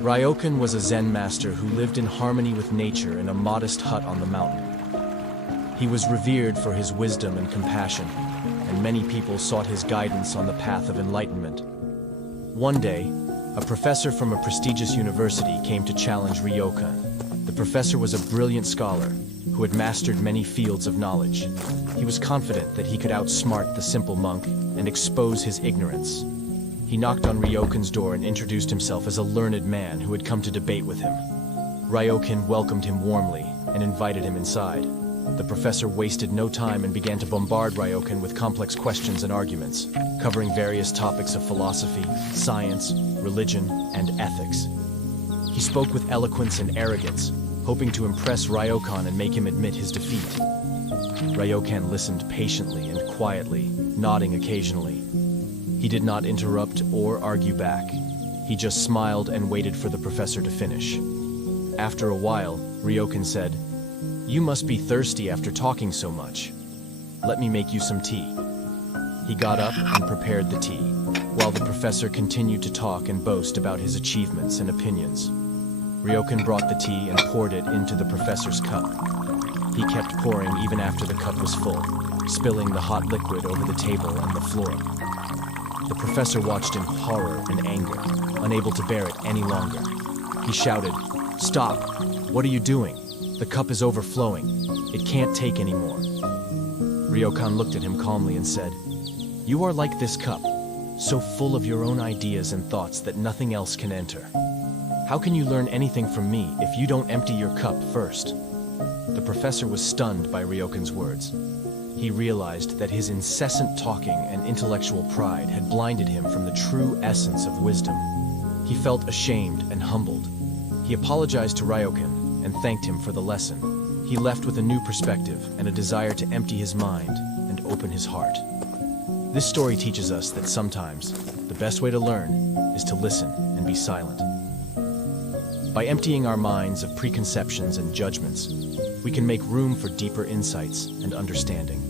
Ryokan was a Zen master who lived in harmony with nature in a modest hut on the mountain. He was revered for his wisdom and compassion, and many people sought his guidance on the path of enlightenment. One day, a professor from a prestigious university came to challenge Ryokan. The professor was a brilliant scholar who had mastered many fields of knowledge. He was confident that he could outsmart the simple monk and expose his ignorance. He knocked on Ryokan's door and introduced himself as a learned man who had come to debate with him. Ryokan welcomed him warmly and invited him inside. The professor wasted no time and began to bombard Ryokan with complex questions and arguments, covering various topics of philosophy, science, religion, and ethics. He spoke with eloquence and arrogance, hoping to impress Ryokan and make him admit his defeat. Ryokan listened patiently and quietly, nodding occasionally. He did not interrupt or argue back. He just smiled and waited for the professor to finish. After a while, Ryokan said, "You must be thirsty after talking so much. Let me make you some tea." He got up and prepared the tea, while the professor continued to talk and boast about his achievements and opinions. Ryokan brought the tea and poured it into the professor's cup. He kept pouring even after the cup was full, spilling the hot liquid over the table and the floor. The professor watched in horror and anger, unable to bear it any longer. He shouted, "Stop! What are you doing? The cup is overflowing. It can't take any more." Ryokan looked at him calmly and said, "You are like this cup, so full of your own ideas and thoughts that nothing else can enter. How can you learn anything from me if you don't empty your cup first?" The professor was stunned by Ryokan's words. He realized that his incessant talking and intellectual pride had blinded him from the true essence of wisdom. He felt ashamed and humbled. He apologized to Ryokan and thanked him for the lesson. He left with a new perspective and a desire to empty his mind and open his heart. This story teaches us that sometimes the best way to learn is to listen and be silent. By emptying our minds of preconceptions and judgments, we can make room for deeper insights and understanding.